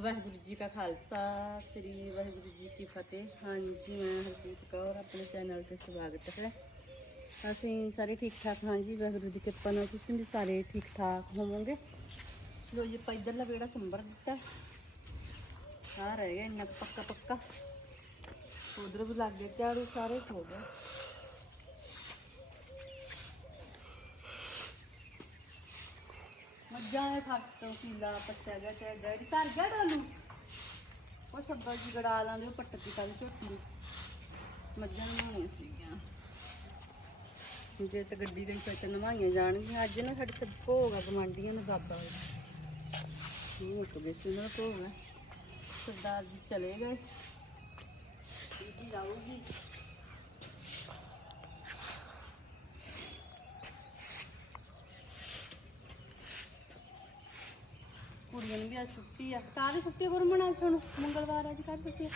ਵਾਹਿਗੁਰੂ ਜੀ ਕਾ ਖਾਲਸਾ, ਸ੍ਰੀ ਵਾਹਿਗੁਰੂ ਜੀ ਕੀ ਫਤਿਹ। ਹਾਂਜੀ, ਮੈਂ ਹਰਜੀਤ ਕੌਰ, ਆਪਣੇ ਚੈਨਲ ਤੇ ਸਵਾਗਤ ਹੈ। ਅਸੀਂ ਸਾਰੇ ਠੀਕ ਠਾਕ ਹਾਂ ਜੀ ਵਾਹਿਗੁਰੂ ਦੀ ਕਿਰਪਾ ਨਾਲ ਤੁਸੀਂ ਵੀ ਸਾਰੇ ਠੀਕ ਠਾਕ ਹੋਵੋਗੇ। ਲੋ ਜੀ, ਆਪਾਂ ਇੱਧਰਲਾ ਵਿਹੜਾ ਸੰਭਰ ਦਿੱਤਾ। ਆ ਰਹਿ ਗਿਆ ਇੰਨਾ ਪੱਕਾ ਪੱਕਾ ਉਧਰ ਵੀ ਲੱਗ ਗਿਆ ਝਾੜੂ ਸਾਰੇ ਹੋ ਗਏ। ਮੱਝਾਂ ਦੇ ਖਸ ਤੋਂ ਕੀਲਾ ਪੱਟਿਆ ਗਿਆ ਤੇ ਡੈਡੀ ਧਰ ਗਿਆ ਡਾਲੂ? ਉਹ ਸੱਬਾ ਜੀ ਗੜਾ ਲਾਂਦੇ, ਉਹ ਪੱਟ ਕੇ ਕੱਲ ਝੋਟੀ ਮੱਝਾਂ ਨੂੰ ਸੀਗੀਆਂ। ਜੇ ਤੇ ਗੱਡੀ ਦੇ ਵਿੱਚ ਨਵਾਈਆਂ ਜਾਣਗੀਆਂ, ਅੱਜ ਨਾ ਸਾਡੇ ਤੇ ਭੋਗ ਆ ਗਵਾਂਡੀਆਂ ਨੂੰ ਬਾਬਾ ਦਾ ਇਹ ਮੁੱਕ ਗਏ ਸੀ ਉਹਨਾਂ ਦਾ ਭੋਗ। ਆ ਸਰਦਾਰ ਜੀ ਚਲੇ ਗਏ। ਬੀਬੀ ਆਊਗੀ। ਕੁੜੀਆਂ ਨੂੰ ਵੀ ਅੱਜ ਛੁੱਟੀ ਆ। ਕਾਹਦੀ ਛੁੱਟੀ ਆ ਗੁਰਮਣ? ਅੱਜ ਹੁਣ ਮੰਗਲਵਾਰ ਅੱਜ ਕਾਹਦੀ ਛੁੱਟੀ ਆ?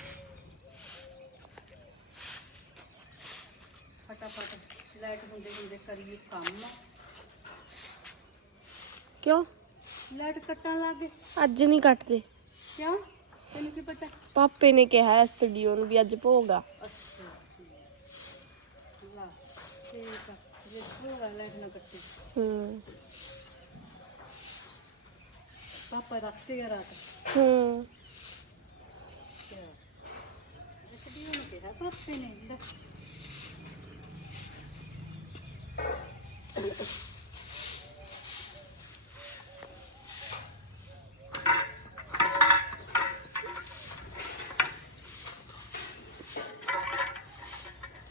ਫਟਾਫਟ ਲਾਈਟ ਹੁੰਦੇ ਹੁੰਦੇ ਕਰੀਏ ਕੰਮ। ਕਿਉਂ? ਲਾਈਟ ਕੱਟਣ ਲੱਗ ਗਏ। ਅੱਜ ਨਹੀਂ ਕੱਟਦੇ। ਕਿਉਂ? ਤੈਨੂੰ ਕੀ ਪਤਾ? ਪਾਪੇ ਨੇ ਕਿਹਾ ਐਸਡੀਓ ਨੂੰ ਵੀ ਅੱਜ ਭੋਗ ਆ। ਅੱਛਾ ਲਾ ਠੀਕ ਆ। ਜੇ ਹੋਗਾ ਲਾਈਟ ਨਾ ਕੱਟੀ। ਹੂੰ। ਪਾਪਾ ਰੱਖ ਕੇ ਗਿਆ ਰਾਤ। ਹੂੰ। ਰੱਖਦੀ ਉਹਨੂੰ ਕਿਹਾ ਪਾਪੇ ਨੇ ਲੈ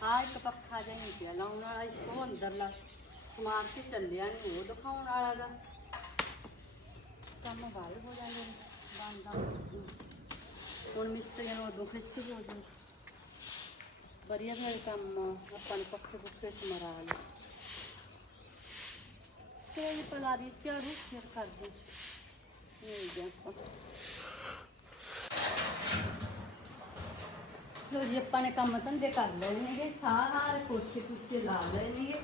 ਆ ਇੱਕ ਪੱਖਾ ਜਿਹਾ ਨਹੀਂ ਪਿਆ ਲਾਉਣ ਵਾਲਾ ਇੱਕ ਉਹ ਅੰਦਰਲਾ। ਸਮਾਨ ਤੇ ਚੱਲਿਆ ਨਹੀਂ ਉਹ ਦਿਖਾਉਣ ਵਾਲਾ ਦਾ ਕੰਮ ਬਾਹਰ ਹੋ ਜਾਂਦੇ ਨੇ ਬੰਦਾ ਹੁਣ ਮਿਸਤਰੀਆਂ ਨੂੰ ਉਦੋਂ ਖਿੱਚ ਹੋ ਜੂ ਵਧੀਆ ਫਿਰ ਕੰਮ ਆਪਾਂ ਨੂੰ ਪੱਖੇ ਪੁੱਖੇ ਸਮਰਾ ਲਏ ਤੇ ਪਲਾ ਦੀ ਝਾੜੂ, ਫਿਰ ਕਰ ਦੇ ਇਹ ਗਿਆ ਆਪਾਂ। ਲੋ ਜੀ, ਆਪਾਂ ਨੇ ਕੰਮ ਧੰਦੇ ਕਰ ਲਏ ਨੇਗੇ। ਸਾਰੇ ਕੋਚੇ ਕੁੱਚੇ ਲਾ ਲਏ ਨੇਗੇ।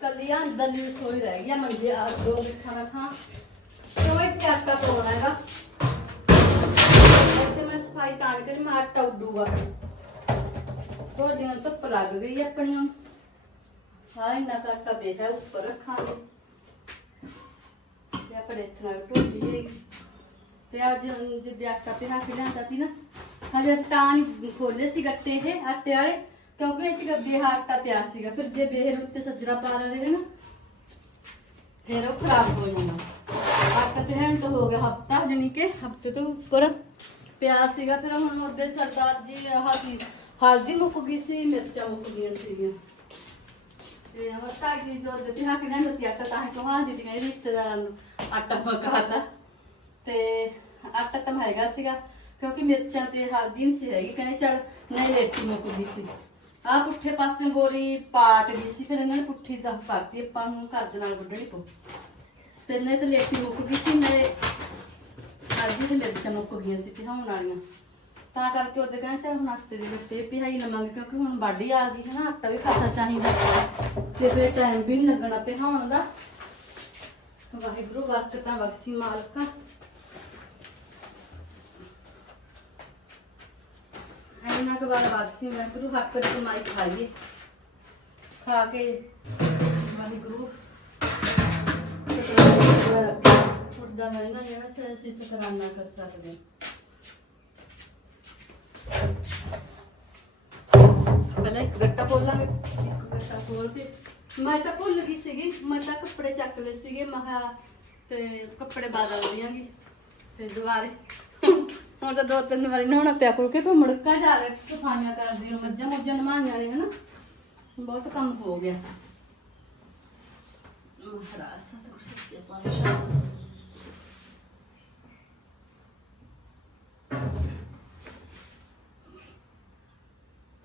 ਕੱਲੀਆਂ ਅੰਦਰ ਦੀ ਰਸੋਈ ਰਹਿ ਗਿਆ ਆ, ਮੰਜੇ ਆ, ਦੋ ਮਿੱਠਾ ਨਾ ਕਿਉਂ ਇਹ ਆਟਾ ਪਾਉਣਾ ਹੈਗਾ ਇੱਥੇ ਮੈਂ ਸਫ਼ਾਈ ਤਾਂ ਕਰੀ ਮੈਂ ਆਟਾ ਉੱਡੂਗਾ ਤੁਹਾਡੀਆਂ ਨੂੰ ਧੁੱਪ ਲੱਗ ਗਈ ਆਪਣੀਆਂ ਹਾਂ ਇੰਨਾ ਕੁ ਆਟਾ ਬੇਹਾ ਉੱਪਰ ਰੱਖਾਂਗੇ ਤੇ ਆਪਣੇ ਇੱਥੇ ਨਾਲ ਢੋਲੀ ਹੈਗੀ ਤੇ ਅੱਜ ਜਿੱਦੇ ਆਟਾ ਪਿਹਾ ਕੇ ਲਿਆਂਦਾ ਸੀ ਨਾ ਹਜੇ ਸਤਾਨ ਹੀ ਖੋਲੇ ਸੀ ਗੱਟੇ ਇਹ ਆਟੇ ਵਾਲੇ ਕਿਉਂਕਿ ਇਹ ਚ ਗੱਬੇ ਆਟਾ ਪਿਆ ਸੀਗਾ ਫਿਰ ਜੇ ਬੇਹਰ ਉੱਤੇ ਸੱਜਰਾ ਪਾ ਲੈਂਦੇ ਨੇ ਨਾ ਫਿਰ ਉਹ ਖਰਾਬ ਹੋ ਜਾਂਦਾ ਆਟਾ ਪਿਹਾਣ ਤੋਂ ਹੋ ਗਿਆ, ਹਫਤਾ ਜਣੀ ਕਿ ਹਫ਼ਤੇ ਤੋਂ ਉੱਪਰ ਪਿਆ ਸੀਗਾ, ਫਿਰ ਹੁਣ ਉਹਦੇ ਸਰਦਾਰ ਜੀ ਹਾਦੀ ਹਲਦੀ ਮੁੱਕ ਗਈ ਸੀ, ਮਿਰਚਾਂ ਮੁੱਕ ਗਈਆਂ ਸੀਗੀਆਂ। ਤੇ ਹਫਤਾ ਦੀ ਦੁੱਧ ਪਿਹਾ ਕੇ ਨਾ ਦਿੱਤੀ ਆਟਾ ਤਾਂ ਕਿ ਹਾਂ ਦਿੱਤੀਆਂ ਰਿਸ਼ਤੇਦਾਰਾਂ ਨੂੰ? ਆਟਾ ਪਕਾਤਾ ਤੇ। ਆਟਾ ਤਾਂ ਹੈਗਾ ਸੀਗਾ, ਕਿਉਂਕਿ ਮਿਰਚਾਂ ਤੇ ਹਲਦੀ ਨਹੀਂ ਸੀ ਹੈਗੀ, ਕਹਿੰਦੇ ਚੱਲ ਨਹੀਂ ਲੇਟੀ ਮੁੱਕ ਗਈ ਸੀ। ਆ ਪੁੱਠੇ ਪਾਸੇ ਬੋਰੀ ਪਾਟ ਗਈ ਸੀ, ਫਿਰ ਇਹਨਾਂ ਨੇ ਪੁੱਠੀ ਦਾ ਕਰਤੀ, ਆਪਾਂ ਨੂੰ ਘਰ ਦੇ ਨਾਲ ਵੱਢਣੀ ਪਊ। ਤੇ ਨਹੀਂ ਲੇਟੀ ਮੁੱਕ ਗਈ ਸੀ, ਮੈਂ ਹਲਦੀ ਤੇ ਮਿਰਚਾਂ ਮੁੱਕ ਗਈਆਂ ਸੀ ਪਿਹਾਉਣ ਵਾਲੀਆਂ। ਤਾਂ ਕਰਕੇ ਉਹਦੇ ਕਹਿੰਦੇ ਚੱਲ ਹੁਣ ਆਟੇ ਦੇ ਗੱਟੇ ਪਿਹਾਈ ਲਵਾਂਗੇ ਕਿਉਂਕਿ ਹੁਣ ਵਾਢੀ ਆ ਗਈ ਹੈ ਨਾ, ਆਟਾ ਵੀ ਖਾਸਾ ਚਾਹੀਦਾ। ਤੇ ਫਿਰ ਟਾਈਮ ਵੀ ਨਹੀਂ ਲੱਗਣਾ ਪਿਹਾਉਣ ਦਾ। ਵਾਹਿਗੁਰੂ, ਵਰਕਤਾਂ ਬਖਸ਼ੀ ਮਾਲਕਾ। ਇੰਨਾ ਕੁ ਵਾਰ ਬਖਸ਼ੀ ਵਾਹਿਗੁਰੂ, ਹੱਕ ਦੀ ਕਮਾਈ ਖਾਈਏ। ਖਾ ਕੇ ਵਾਹਿਗੁਰੂ ਉੜਦਾ ਮਹਿੰਗਾ ਜਿਹੜਾ ਸੇ, ਅਸੀਂ ਸ਼ੁਕਰਾਨਾ ਕਰ ਸਕਦੇ ਪਹਿਲਾਂ ਇੱਕ ਗੱਟਾ ਖੋਲਾਂਗੇ ਇੱਕ ਗੱਟਾ ਖੋਲ ਕੇ ਮੈਂ ਤਾਂ ਭੁੱਲ ਗਈ ਸੀਗੀ, ਮੈਂ ਤਾਂ ਕੱਪੜੇ ਚੱਕ ਲਏ ਸੀਗੇ, ਮੈਂ ਤੇ ਕੱਪੜੇ ਬਦਲ ਦਿਆਂਗੀ ਤੇ ਦੁਬਾਰੇ। ਹੁਣ ਤਾਂ ਦੋ ਤਿੰਨ ਵਾਰੀ ਨਹਾਉਣਾ ਪਿਆ ਕਰੂ ਕਿ ਮੁੜਕਾ ਜਾ ਰਿਹਾ, ਸਫਾਈਆਂ ਕਰਦੀ ਹਾਂ ਮੱਝਾਂ ਮੁੱਝਾਂ ਨਮਾਈਆਂ ਨੇ ਹਨਾ? ਬਹੁਤ ਕੰਮ ਹੋ ਗਿਆ। ਮਹਾਰਾਜ, ਸਤਿਗੁਰ ਸੱਚੇ ਪਾਤਸ਼ਾਹ।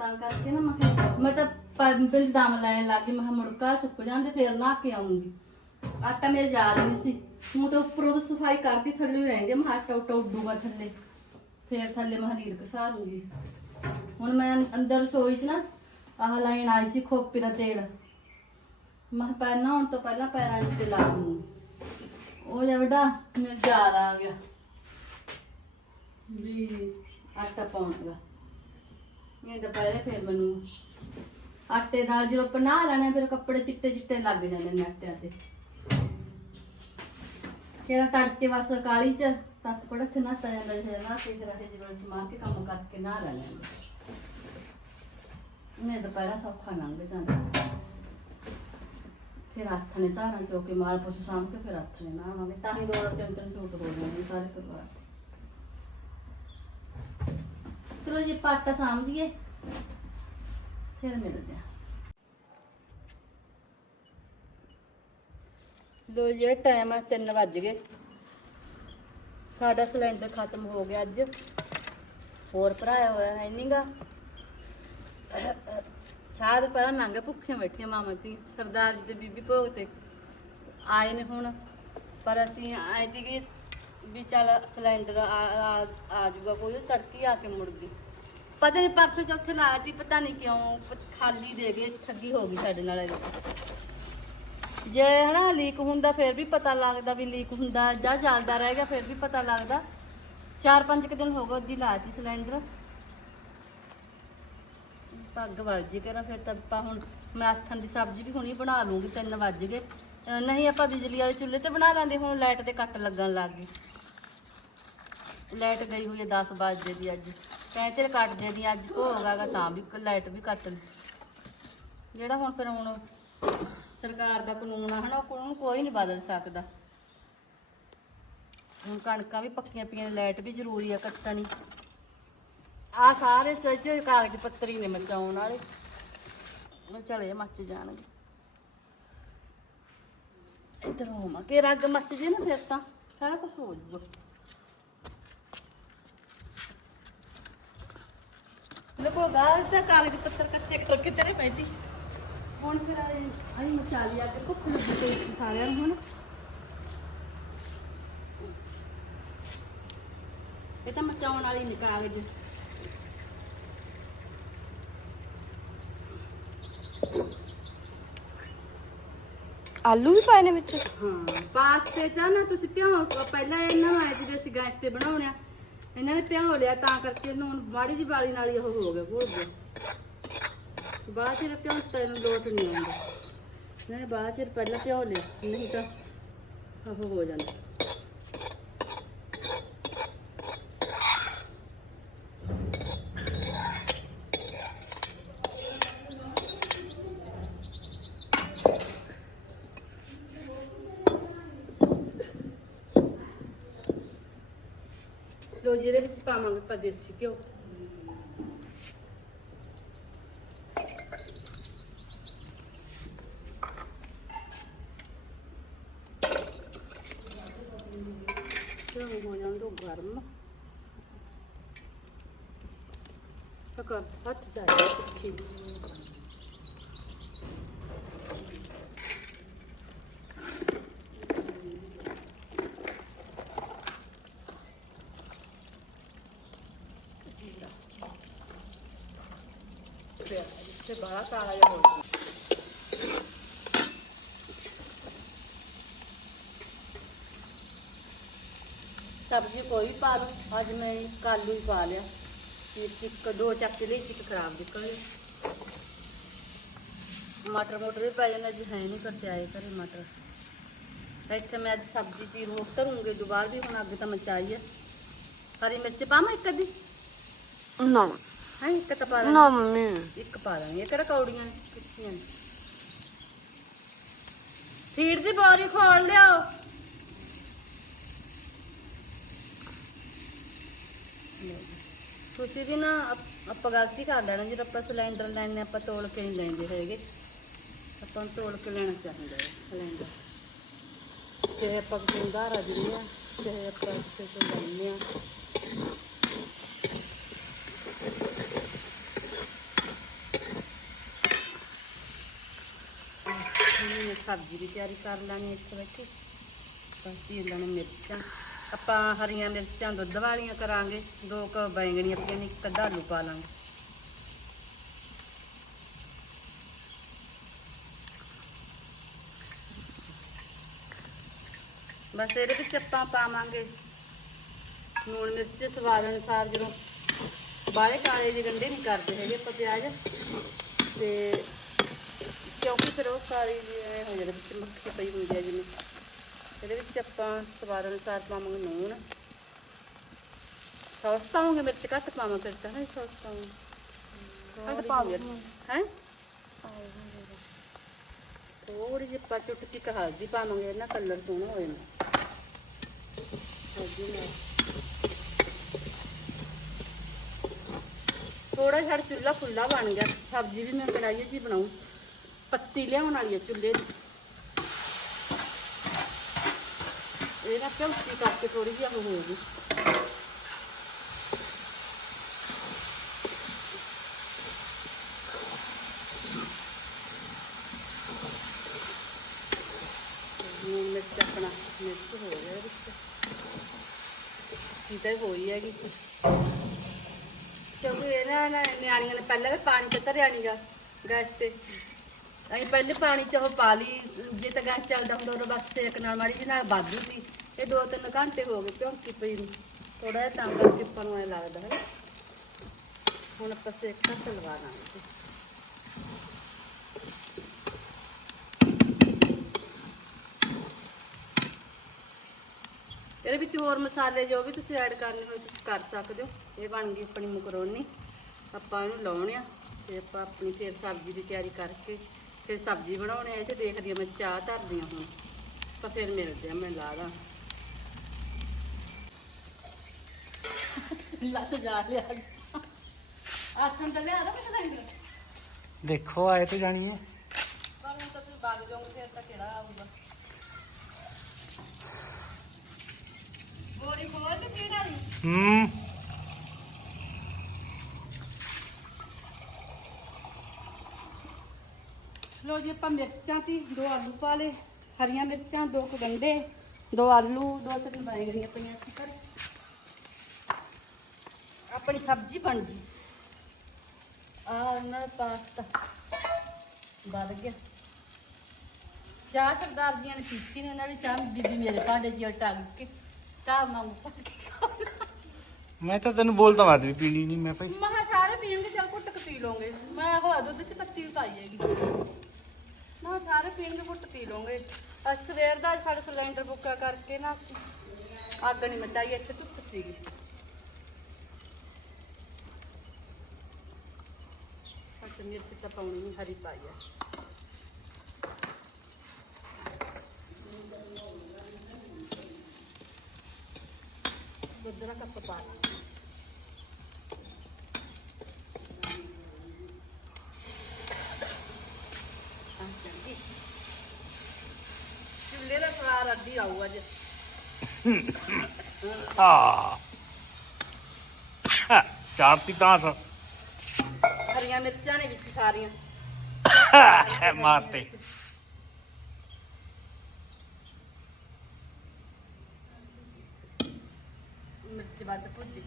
ਤਾਂ ਕਰਕੇ ਨਾ, ਮੈਂ ਕਿਹਾ, ਮੈਂ ਤਾਂ ਪੰਬਲ ਦਮ ਲੈਣ ਲੱਗੀ ਮੈਂ ਕਿਹਾ ਮੁੜਕਾ ਚੁੱਕ ਜਾਂਦੇ ਫੇਰ ਨਹਾ ਕੇ ਆਉਂਗੀ। ਆਟਾ ਮੇਰੇ ਯਾਦ ਨਹੀਂ ਸੀ। ਮੂੰ ਤਾਂ ਉੱਪਰੋਂ ਸਫ਼ਾਈ ਕਰਦੀ ਥੱਲੇ ਹੀ ਰਹਿੰਦੀ ਮੈਂ ਕਿਹਾ, ਆਟਾ ਉਟਾ ਉੱਡੂਗਾ ਥੱਲੇ। ਫੇਰ ਥੱਲੇ ਮੈਂ ਲੀਰ ਕਸਾ ਹੁਣ ਮੈਂ ਅੰਦਰ ਰਸੋਈ 'ਚ ਨਾ, ਆਹ ਲਾਈਨ ਆਈ ਸੀ ਖੋਪੇ ਦਾ ਤੇਲ। ਮੈਂ ਕਿਹਾ, ਪੈਰ ਨਹਾਉਣ ਤੋਂ ਪਹਿਲਾਂ ਪੈਰਾਂ 'ਚ ਤੇ ਲਾ ਲੂੰਗੀ ਉਹ ਜਿਹਾ ਵੱਡਾ, ਮੈਨੂੰ ਯਾਦ ਆ ਗਿਆ। ਵੀ ਆਟਾ ਪਾਉਣਗਾ ਮੈਂ ਤਾਂ ਫਿਰ ਮੈਨੂੰ ਆਟੇ ਨਾਲ ਜਦੋਂ ਬਣਾ ਲੈਣੇ, ਫਿਰ ਕੱਪੜੇ ਚਿੱਟੇ ਚਿੱਟੇ ਲੱਗ ਜਾਂਦੇ ਨੇ ਆਟਿਆਂ ਤੇ। ਫਿਰ ਤੜਕੇ ਬਸ ਕਾਲੀ ਚ ਤੱਤ ਪੜਾ ਤੇ ਨਾ ਤਾ ਜਾਂਦਾ ਹੈ ਨਾ ਤੇ ਫਿਰ ਇਹ ਜਿਵੇਂ ਸਮਾਰ ਕੇ ਕੰਮ ਕਰਕੇ ਨਾ ਲੈਣੇ ਨੇ ਦੁਪਹਿਰਾ ਸੌਖਾ ਲੰਘ ਜਾਂਦਾ। ਫਿਰ ਹੱਥ ਨੇ ਧਾਰਾਂ ਚੋ ਕੇ ਮਾਲ ਪਸ਼ੂ ਸਾਂਭ ਕੇ ਫਿਰ ਹੱਥ ਨੇ ਨਾਵਾਂਗੇ ਤਾਂ ਹੀ ਦੋ ਤਿੰਨ ਤਿੰਨ ਸੂਟ ਹੋ ਜਾਣਗੇ ਸਾਰੇ ਪਰਿਵਾਰ ਦੇ। ਚਲੋ ਜੀ, ਪਾਟਾ ਸਾਂਭ ਦਈਏ ਫਿਰ ਮਿਲਦੇ ਆ ਲੋ ਜੇ ਟਾਈਮ ਆ 3 ਵੱਜ ਗਏ। ਸਾਡਾ ਸਿਲੰਡਰ ਖਤਮ ਹੋ ਗਿਆ ਅੱਜ। ਹੋਰ ਭਰਾਇਆ ਹੋਇਆ ਹੈ ਨਹੀਂਗਾ ਸ਼ਾਇਦ ਪਹਿਲਾਂ ਲੰਘੇ ਭੁੱਖੀਆਂ ਬੈਠੀਆਂ ਮਾਮਾ ਤੀ ਸਰਦਾਰ ਜੀ ਤੇ ਬੀਬੀ ਭੋਗ ਤੇ। ਆਏ ਨੇ ਹੁਣ, ਪਰ ਅਸੀਂ ਆਏ ਸੀਗੇ ਵੀ ਚੱਲ ਸਿਲੰਡਰ ਆ, ਆ- ਆ ਜੂਗਾ ਕੋਈ ਤੜਕੀ ਆ ਕੇ ਮੁੜ ਗਈ ਪਤਾ ਨਹੀਂ ਪਰਸੋਂ ਚੌਥੇ ਲਾਇਆ ਸੀ ਪਤਾ ਨਹੀਂ ਕਿਉਂ, ਪ- ਖਾਲੀ ਦੇ ਗਏ ਠੱਗੀ ਹੋ ਗਈ ਸਾਡੇ ਨਾਲ ਇਹਦੀ। ਜੇ ਹਨਾ ਲੀਕ ਹੁੰਦਾ, ਫਿਰ ਵੀ ਪਤਾ ਲੱਗਦਾ ਵੀ ਲੀਕ ਹੁੰਦਾ, ਜਾਂ ਚੱਲਦਾ ਰਹਿ ਗਿਆ, ਫਿਰ ਵੀ ਪਤਾ ਲੱਗਦਾ। ਚਾਰ ਪੰਜ ਕੁ ਦਿਨ ਹੋ ਗਏ ਉਹਦੀ ਲਾਤੀ ਸਿਲੰਡਰ। ਪੱਗ ਵੱਜ ਜੇ ਕਰਾਂ ਫਿਰ ਤਾਂ ਆਪਾਂ ਹੁਣ ਮੈਂ ਮੈਥਨ ਦੀ ਸਬਜ਼ੀ ਵੀ ਹੁਣੀ ਬਣਾ ਲੂੰਗੀ, ਤਿੰਨ ਵੱਜ ਗਏ। ਅਹ ਨਹੀਂ, ਆਪਾਂ ਬਿਜਲੀ ਵਾਲੇ ਚੁੱਲ੍ਹੇ ਤੇ ਬਣਾ ਲੈਂਦੇ ਹੁਣ ਲਾਈਟ ਦੇ ਕੱਟ ਲੱਗਣ ਲੱਗ ਗਏ। ਲਾਈਟ ਗਈ ਹੋਈ ਹੈ 10 ਵਜੇ ਦੀ ਅੱਜ। ਕਹਿੰਦੇ ਕੱਟ ਜੇ ਦੀ ਅੱਜ ਭੋਗਾਗਾ ਤਾਂ ਵੀ, ਲਾਈਟ ਵੀ ਕੱਟ ਲਈ ਜਿਹੜਾ ਹੁਣ ਫਿਰ ਹੁਣ ਸਰਕਾਰ ਦਾ ਕਾਨੂੰਨ ਆ, ਹਨਾ ਉਹ ਕੋਈ ਨਹੀਂ ਬਦਲ ਸਕਦਾ। ਹੁਣ ਕਣਕਾਂ ਵੀ ਪੱਕੀਆਂ ਪਈਆਂ ਨੇ, ਲਾਈਟ ਵੀ ਜ਼ਰੂਰੀ ਆ ਕੱਟਣੀ ਆ ਸਾਰੇ ਸੱਚ ਕਾਗਜ਼ ਪੱਤਰੀ ਨੇ ਮਚਾਉਣ ਵਾਲੇ। ਉਹ ਚਲੇ ਮੱਚ ਜਾਣਗੇ। ਇਧਰ ਹੋਮਾ ਕਿ ਰੱਗ ਮੱਚ ਜੇ ਨਾ ਫਿਰ ਤਾਂ, ਸਾਰਾ ਕੁਝ ਹੋ ਜੂਗਾ ਲੋਕੋ ਗਾਲ ਤੇ ਕਾਗਜ਼ ਪੱਤਰ ਇਕੱਠੇ ਕਰਕੇ ਤੇਰੇ ਪੈਂਦੀ ਹੁਣ ਫਿਰ ਆਈ ਆਈ ਮਚਾ ਲਿਆ ਤੇ ਕੁੱਖ ਲੱਗੀ ਤੇ ਸਾਰਿਆਂ ਨੂੰ ਹੁਣ ਇਹ ਤਾਂ ਮਚਾਉਣ ਵਾਲੀ ਨੀ ਕਾਗਜ਼ ਆਲੂ ਵੀ ਪਾਏ ਨੇ ਵਿੱਚ ਹਾਂ ਪਾਸਤੇ ਤਾਂ ਨਾ ਤੁਸੀਂ ਭਿਓ ਪਹਿਲਾਂ ਇਹਨਾਂ ਨੂੰ ਆਏ ਜਿਵੇਂ ਅਸੀਂ ਗੈਸ ਤੇ ਬਣਾਉਣੇ ਆ ਇਹਨਾਂ ਨੇ ਭਿਓ ਲਿਆ, ਤਾਂ ਕਰਕੇ ਇਹਨੂੰ ਹੁਣ ਮਾੜੀ ਜਿਹੀ ਬਾਲੀ ਨਾਲ ਹੀ ਉਹ ਹੋ ਗਿਆ, ਭੁੱਲ ਗਿਆ ਬਾਅਦ ਚ ਭਿਉਂ ਤਾਂ ਇਹਨੂੰ ਲੋਟ ਨਹੀਂ ਆਉਂਦਾ। ਇਹਨਾਂ ਨੇ ਬਾਅਦ ਚ ਪਹਿਲਾਂ ਭਿਓ ਲਿਆ ਨਹੀਂ ਤਾਂ ਉਹ ਹੋ ਜਾਂਦਾ ਲੋ ਜਿਹਦੇ ਵਿੱਚ ਪਾਵਾਂਗੇ ਆਪਾਂ ਦੇਸੀ ਘਿਓ ਘਿਓ ਹੋ ਜਾਣ ਦੋ ਗਰਮ ਤੱਕ ਹੱਥ ਜਾਏ ਸੁੱਕੀ ਤੇ ਬਾਹਲਾ ਕਾਲਾ ਜਿਹਾ ਹੋ ਗਿਆ ਸਬਜ਼ੀ ਕੋਈ ਵੀ ਪਾ ਲਓ ਅੱਜ ਮੈਂ ਇੱਕ ਆਲੂ ਹੀ ਪਾ ਲਿਆ ਇੱਕ ਇੱਕ ਦੋ ਚੱਕ ਲਈ ਇੱਕ ਖਰਾਬ ਨਿਕਲ ਗਏ ਮਟਰ ਮਟਰ ਵੀ ਪੈ ਜਾਂਦੇ ਜੀ ਹੈ ਨਹੀਂ ਕਰਤੇ ਆਏ ਘਰੇ ਮਟਰ ਇੱਥੇ ਮੈਂ ਅੱਜ ਸਬਜ਼ੀ ਚੀਰ ਨੂੰ ਧਰੂੰਗੀ ਦੁਬਾਰਾ ਵੀ ਹੁਣ ਅੱਗ ਤਾਂ ਮਚਾਈ ਨਾ। ਹਾਂ ਇੱਕ ਤਾਂ ਪਾ ਦਾਂਗੇ। ਨਾ ਮੰਮੀ। ਇੱਕ ਪਾ ਦਾਂਗੇ ਇਹ ਕਿਹੜਾ ਕੌੜੀਆਂ ਨੇ? ਕਿੱਥੀਆਂ ਨੇ। ਫੀਡ ਦੀ ਬੋਰੀ ਖੋਲ ਲਓ ਜੀ। ਤੁਸੀਂ ਵੀ ਨਾ ਆਪ- ਗਲਤੀ ਕਰ ਲੈਣਾ ਜਦੋਂ ਆਪਾਂ ਸਿਲੰਡਰ ਲੈਣੇ ਆਪਾਂ ਤੋਲ ਕੇ ਨਹੀਂ ਲੈਂਦੇ ਹੈਗੇ। ਆਪਾਂ ਤੋਲ ਕੇ ਲੈਣਾ ਚਾਹੀਦਾ ਹੈ ਸਿਲੰਡਰ। ਚਾਹੇ ਆਪਾਂ ਉਧਾਰਾ ਦਿੰਦੇ ਆ ਚਾਹੇ ਆਪਾਂ ਕਿਸੇ ਤੋਂ ਲੈਂਦੇ ਆ ਹੁਣ ਮੈਂ ਸਬਜ਼ੀ ਦੀ ਤਿਆਰੀ ਕਰ ਲਾਂਗੇ ਇੱਥੇ ਬੈਠੇ। ਬਸ ਇਹਨਾਂ ਨੇ ਮਿਰਚਾਂ। ਆਪਾਂ ਹਰੀਆਂ ਮਿਰਚਾਂ ਦੁੱਧ ਵਾਲੀਆਂ ਕਰਾਂਗੇ। ਦੋ ਕ ਬੈਂਗਣੀਆਂ ਪਈਆਂ ਨੇ, ਇੱਕ ਅੱਧਾ ਆਲੂ ਪਾ ਲਾਂਗੇ। ਬਸ ਇਹਦੇ ਵਿੱਚ ਆਪਾਂ ਪਾਵਾਂਗੇ ਲੂਣ ਮਿਰਚ। ਸਵਾਦ ਅਨੁਸਾਰ ਜਦੋਂ ਬਾਹਲੇ ਕਾਲੇ ਜਿਹੇ ਗੰਢੇ ਨਹੀਂ ਕਰਦੇ ਹੈਗੇ ਆਪਾਂ ਪਿਆਜ਼। ਤੇ ਕਿਉਂਕਿ ਫਿਰ ਉਹ ਸਾਰੀ ਜਿਵੇਂ ਹੋ ਜਾਂਦੇ ਵਿੱਚ ਮੱਖੀ ਪਈ ਹੁੰਦੀ ਹੈ ਜਿਵੇਂ। ਇਹਦੇ ਵਿੱਚ ਆਪਾਂ ਸਵਾਦ ਅਨੁਸਾਰ ਪਾਵਾਂਗੇ ਲੂਣ ਸੌਸ ਪਾਵਾਂਗੇ ਮਿਰਚ ਘੱਟ ਪਾਵਾਂ ਫਿਰ ਤਾਂ ਹੈ ਸੌਸ ਪਾਵਾਂਗੇ ਘੱਟ ਪਾ ਦਿਓ। ਹੈ? ਥੋੜੀ ਜਿਹੀ ਆਪਾਂ ਚੁਟਕੀ ਕੁ ਹਲਦੀ ਪਾਵਾਂਗੇ ਇਹਨਾਂ ਕਲਰ ਸੋਹਣਾ ਹੋ ਜਾਂਦਾ ਹਲਦੀ ਨਾਲ। ਥੋੜਾ ਜਿਹਾ ਚੁੱਲ੍ਹਾ ਖੁੱਲਾ ਬਣ ਗਿਆ। ਸਬਜ਼ੀ ਵੀ ਮੈਂ ਕੜਾਈ 'ਚ ਹੀ ਬਣਾਉ ਪੱਤੀ ਲਿਆਉਣ ਵਾਲੀ ਹੈ ਚੁੱਲ੍ਹੇ ਦੀ ਇਹ ਨਾ ਚੌਂਕੀ ਕਰਕੇ ਥੋੜੀ ਜਿਹੀ ਉਹ ਹੋ ਗਈ ਲੂਣ ਮਿਰਚ ਆਪਣਾ ਮਿਕਸ ਹੋ ਗਿਆ ਇਹਦੇ ਵਿੱਚ ਕਿਤੇ ਹੋਈ ਹੈਗੀ ਕਿਉਂਕਿ ਇਹਨਾਂ ਨੇ ਨਿਆਣੀਆਂ ਨੇ ਪਹਿਲਾਂ ਤਾਂ ਪਾਣੀ ਤੇ ਧਰਿਆ ਨੀਗਾ ਗੈਸ ਤੇ ਅਸੀਂ ਪਹਿਲੇ ਪਾਣੀ ਚ ਉਹ ਪਾ ਲਈ, ਜੇ ਤਾਂ ਗੈਸ ਚੱਲਦਾ ਹੁੰਦਾ ਉਹ ਬਸ ਸੇਕ ਨਾਲ ਮਾੜੀ ਜਿਹੀ ਨਾਲ ਵਾਧੂ ਸੀ ਇਹ ਦੋ ਤਿੰਨ ਘੰਟੇ ਹੋ ਗਏ ਭਿਉਂਕੀ ਪਈ ਨੂੰ। ਥੋੜਾ ਜਿਹਾ ਤਾਂ ਕਰਕੇ ਆਪਾਂ ਨੂੰ ਐ ਲੱਗਦਾ ਹੈ ਹੁਣ ਆਪਾਂ ਸੇਕ ਘੱਟ ਲਵਾ ਦਾਂਗੇ ਇਹਦੇ ਵਿੱਚ ਹੋਰ ਮਸਾਲੇ ਜੋ ਵੀ ਤੁਸੀਂ ਐਡ ਕਰਨੇ ਹੋਏ ਤੁਸੀਂ ਕਰ ਸਕਦੇ ਹੋ। ਇਹ ਬਣ ਗਈ ਆਪਣੀ ਮਕਰੋਨੀ। ਆਪਾਂ ਇਹਨੂੰ ਲਾਉਣੇ ਆ ਤੇ ਆਪਾਂ ਆਪਣੀ ਫਿਰ ਸਬਜ਼ੀ ਦੀ ਤਿਆਰੀ ਕਰਕੇ ਫਿਰ ਸਬਜ਼ੀ ਬਣਾਉਣੇ ਆ ਇਹ ਤੇ ਦੇਖਦੀ ਆ ਮੈਂ ਚਾਹ ਧਰਦੀ ਆ ਹੁਣ ਤਾਂ ਫਿਰ ਮਿਲਦੇ ਆ ਮੈਂ ਲਾ ਦਾਂ ਲਾ ਸਜਾ ਲਿਆ ਆਖਣ ਤਾਂ ਲਿਆ ਦਾ ਮੈਂ ਤਾਂ ਦੇਖੋ ਆਏ ਤੇ ਜਾਣੀ ਹੈ ਪਰ ਹੁਣ ਤਾਂ ਤੁਸੀਂ ਵਗ ਜਾਓਗੇ ਫਿਰ ਤਾਂ ਕਿਹੜਾ ਆਊਗਾ। ਗੋਰੀ ਖੋਲ ਕੇ ਪੀਣ ਵਾਲੀ। ਹੂੰ। ਲੋ ਜੀ ਆਪਾਂ ਮਿਰਚਾਂ ਤੀ ਦੋ ਆਲੂ ਪਾ ਲਏ ਹਰੀਆਂ ਮਿਰਚਾਂ ਦੋ ਕੁ ਗੰਢੇ ਦੋ ਆਲੂ ਦੋ ਤਿੰਨ ਬੈਂਗਣੀਆਂ ਪਈਆਂ ਸੀ ਘਰ। ਆਪਣੀ ਸਬਜ਼ੀ ਬਣ ਗਈ। ਆ ਨਾ ਪਾਸਤਾ। ਬਣ ਗਿਆ। ਚਾਹ ਸਰਦਾਰ ਜੀਆਂ ਨੇ ਪੀਤੀ ਨੇ ਇਹਨਾਂ ਦੀ ਚਾਹ ਬੀਬੀ ਮੇਰੇ ਭਾਂਡੇ ਜੀ ਟੰਗ ਕੇ ਚਾਹ ਮੰਗ ਪਾ ਕੇ ਮੈਂ ਤਾਂ ਤੈਨੂੰ ਬੋਲਦਾ ਮਾਰ ਵੀ ਪੀਣੀ ਨਹੀਂ ਮੈਂ ਭਾਈ। ਮਹਾ ਸਾਰੇ ਪੀਣਗੇ ਜਾਂ ਘੁੱਟ ਕੇ ਪੀ ਲਓਗੇ। ਮੈਂ ਹੋ ਦੁੱਧ ਚ ਪੱਤੀ ਵੀ ਪਾਈ ਹੈਗੀ। ਨਾ ਸਾਰੇ ਪੀਣਗੇ ਘੁੱਟ ਪੀ ਲਓਗੇ ਅੱਜ ਸਵੇਰ ਦਾ ਸਾਡੇ ਸਿਲੰਡਰ ਬੁੱਕਾ ਕਰਕੇ ਨਾ ਅਸੀਂ ਅੱਗ ਨਹੀਂ ਮਚਾਈ, ਇੱਥੇ ਧੁੱਪ ਸੀਗੀ। ਅੱਛਾ ਮਿਰਚ ਤਾਂ ਪਾਉਣੀ ਨਹੀਂ, ਹਰੀ ਪਾਈ ਆ। ਦੁੱਧ ਦਾ ਕੱਪ ਪਾ ਲਾ ਚੁੱਲ੍ਹੇ ਦਾ ਅੱਡੀ ਆਊ ਅੱਜ। ਆ। ਤੀ ਹਰੀਆਂ ਮਿਰਚਾਂ ਨੇ ਵਿੱਚ ਸਾਰੀਆਂ। ਮਾਰਤੇ। ਮਿਰਚ ਵੱਧ ਭੁੱਜ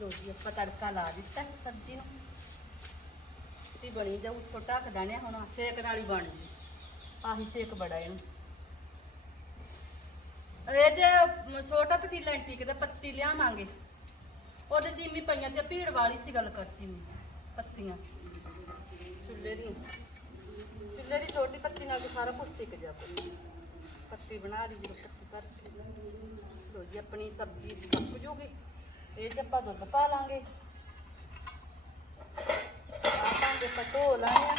ਲੋ ਜੀ ਆਪਾਂ ਤੜਕਾ ਲਾ ਦਿੱਤਾ ਸਬਜ਼ੀ ਨੂੰ। ਤੇ ਬਣੀ ਜਾਊ ਉੱਤੋਂ ਢੱਕ ਦਾਣੇ ਹੁਣ, ਸੇਕ ਨਾਲ ਹੀ ਬਣ ਗਈ ਆਹੀ ਸੇਕ ਬੜਾ ਇਹਨੂੰ ਇਹ ਜੇ ਛੋਟਾ ਪਤੀਲਾ ਐਂਟੀਕ ਦਾ ਪੱਤੀ ਲਿਆਵਾਂਗੇ। ਉਹਦੇ ਚ ਪਈਆਂ ਤੇ ਭੀੜ ਵਾਲੀ ਸੀ ਗੱਲ ਕਰ ਸੀ ਪੱਤੀਆਂ। ਚੁੱਲ੍ਹੇ ਦੀ। ਚੁੱਲ੍ਹੇ ਦੀ ਛੋਟੀ ਪੱਤੀ ਨਾਲ ਸਾਰਾ ਕੁਝ ਟਿਕ ਜਾ ਪੱਤੀ ਬਣਾ ਲਈ, ਜਦੋਂ ਪੱਤੀ ਭਰ ਲੋ ਜੀ, ਆਪਣੀ ਸਬਜ਼ੀ ਪੱਕ ਜੂਗੀ ਇਹ ਚ ਆਪਾਂ ਦੁੱਧ ਪਾ ਲਾਂਗੇ। ਆਪਾਂ ਦੇ ਪਟੋ ਲਾਣੇ ਆ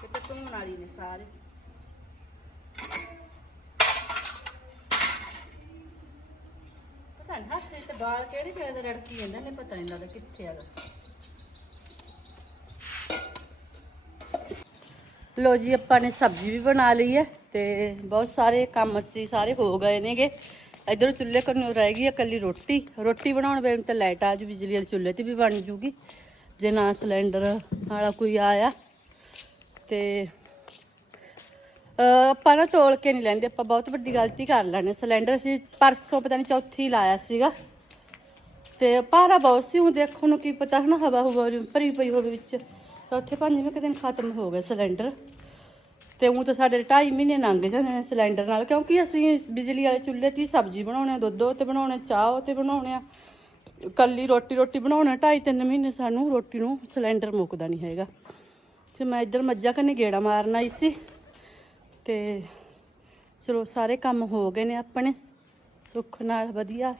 ਤੇ ਪਟੂਣ ਵਾਲੀ ਨੇ ਸਾਰੇ। ਪਤਾ ਨਹੀਂ ਹੱਥ ਤੇ ਬਾਲ ਕਿਹੜੇ ਜਗ੍ਹਾ ਰੜਕੀ ਜਾਂਦੇ ਨੇ, ਪਤਾ ਨਹੀਂ ਲੱਗਦਾ ਕਿੱਥੇ ਹੈਗਾ ਲੋ ਜੀ, ਆਪਾਂ ਨੇ ਸਬਜ਼ੀ ਵੀ ਬਣਾ ਲਈ ਹੈ ਤੇ ਬਹੁਤ ਸਾਰੇ ਕੰਮ ਸੀ, ਸਾਰੇ ਹੋ ਗਏ ਨੇਗੇ। ਇਧਰ ਚੁੱਲ੍ਹੇ ਕੰਨੋਂ ਰਹਿ ਗਈ ਹੈ ਇਕੱਲੀ ਰੋਟੀ। ਰੋਟੀ ਬਣਾਉਣ ਵੇਲੇ ਤਾਂ ਲਾਈਟ ਆ ਜੂ, ਬਿਜਲੀ ਵਾਲੇ ਚੁੱਲ੍ਹੇ ਤੇ ਵੀ ਬਣ ਜੂਗੀ। ਜੇ ਨਾ ਸਿਲੰਡਰ ਵਾਲਾ ਕੋਈ ਆਇਆ ਤੇ ਆਪਾਂ ਨਾ ਤੋਲ ਕੇ ਨਹੀਂ ਲੈਂਦੇ, ਆਪਾਂ ਬਹੁਤ ਵੱਡੀ ਗਲਤੀ ਕਰ ਲੈਣੇ ਸਿਲੰਡਰ ਅਸੀਂ ਪਰਸੋਂ ਪਤਾ ਨਹੀਂ ਚੌਥੀ ਲਾਇਆ ਸੀਗਾ। ਤੇ ਭਾਰਾ ਬਹੁਤ ਸੀ, ਹੁਣ ਦੇਖੋ ਨੂੰ ਕੀ ਪਤਾ ਹਨਾ, ਹਵਾ ਹੁਵਾ ਭਰੀ ਪਈ ਹੋਵੇ ਵਿੱਚ। ਚੌਥੇ ਪੰਜਵੇਂ ਕੁ ਦਿਨ ਖਤਮ ਹੋ ਗਿਆ ਸਿਲੰਡਰ। ਤੇ ਉਹ ਤਾਂ ਸਾਡੇ 2.5 ਮਹੀਨੇ ਲੰਘ ਜਾਂਦੇ ਨੇ ਸਿਲੰਡਰ ਨਾਲ, ਕਿਉਂਕਿ ਅਸੀਂ ਬਿਜਲੀ ਵਾਲੇ ਚੁੱਲ੍ਹੇ 'ਤੇ ਸਬਜ਼ੀ ਬਣਾਉਣੇ ਆ, ਦੁੱਧ ਤੇ ਬਣਾਉਣੇ ਚਾਹ ਉਹ ਤੇ ਬਣਾਉਣੇ ਆ। ਕੱਲੀ ਰੋਟੀ ਰੋਟੀ ਬਣਾਉਣਾ 2.5 ਮਹੀਨੇ ਸਾਨੂੰ ਰੋਟੀ ਨੂੰ ਸਿਲੰਡਰ ਮੁੱਕਦਾ ਨਹੀਂ ਹੈਗਾ। ਤੇ ਮੈਂ ਇੱਧਰ ਮੱਝਾਂ ਕਨੇ ਗੇੜਾ ਮਾਰਨ ਆਈ ਸੀ। ਤੇ ਚਲੋ ਸਾਰੇ ਕੰਮ ਹੋ ਗਏ ਨੇ ਆਪਣੇ, ਸੁੱਖ ਨਾਲ ਵਧੀਆ।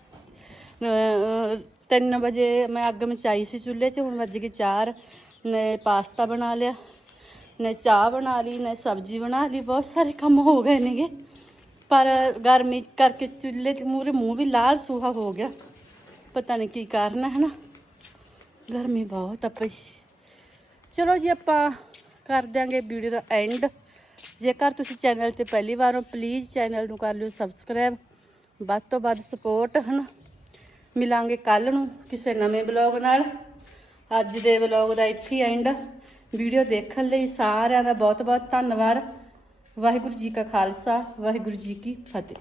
3 ਵਜੇ ਮੈਂ ਅੱਗ ਮਚਾਈ ਸੀ ਚੁੱਲ੍ਹੇ 'ਚ, ਹੁਣ ਵੱਜ ਗਏ 4 ਨੇ ਪਾਸਤਾ ਬਣਾ ਲਿਆ, ਨੇ ਚਾਹ ਬਣਾ ਲਈ, ਨੇ ਸਬਜ਼ੀ ਬਣਾ ਲਈ, ਬਹੁਤ ਸਾਰੇ ਕੰਮ ਹੋ ਗਏ ਨੇਗੇ। ਪਰ ਗਰਮੀ ਕਰਕੇ ਚੁੱਲ੍ਹੇ 'ਚ ਮੂਰੇ ਮੂੰਹ ਵੀ ਲਾਲ ਸੂਹਾ ਹੋ ਗਿਆ। ਪਤਾ ਨਹੀਂ ਕੀ ਕਾਰਨ ਹੈ ਹਨਾ? ਗਰਮੀ ਬਹੁਤ ਆ ਪਈ ਚਲੋ ਜੀ, ਆਪਾਂ ਕਰ ਦਿਆਂਗੇ ਵੀਡੀਓ ਦਾ ਐਂਡ ਜੇਕਰ ਤੁਸੀਂ ਚੈਨਲ ਤੇ ਪਹਿਲੀ ਵਾਰ ਹੋ ਪਲੀਜ਼ ਚੈਨਲ ਨੂੰ ਕਰ ਲਿਓ ਸਬਸਕ੍ਰਾਈਬ ਵੱਧ ਤੋਂ ਵੱਧ ਸਪੋਰਟ ਹਨ? ਮਿਲਾਂਗੇ ਕੱਲ ਨੂੰ ਕਿਸੇ ਨਵੇਂ ਬਲੌਗ ਨਾਲ। ਅੱਜ ਦੇ ਬਲੌਗ ਦਾ ਇੱਥੇ ਐਂਡ ਵੀਡੀਓ ਦੇਖਣ ਲਈ ਸਾਰਿਆਂ ਦਾ ਬਹੁਤ ਬਹੁਤ ਧੰਨਵਾਦ। ਵਾਹਿਗੁਰੂ ਜੀ ਕਾ ਖਾਲਸਾ, ਵਾਹਿਗੁਰੂ ਜੀ ਕੀ ਫਤਿਹ।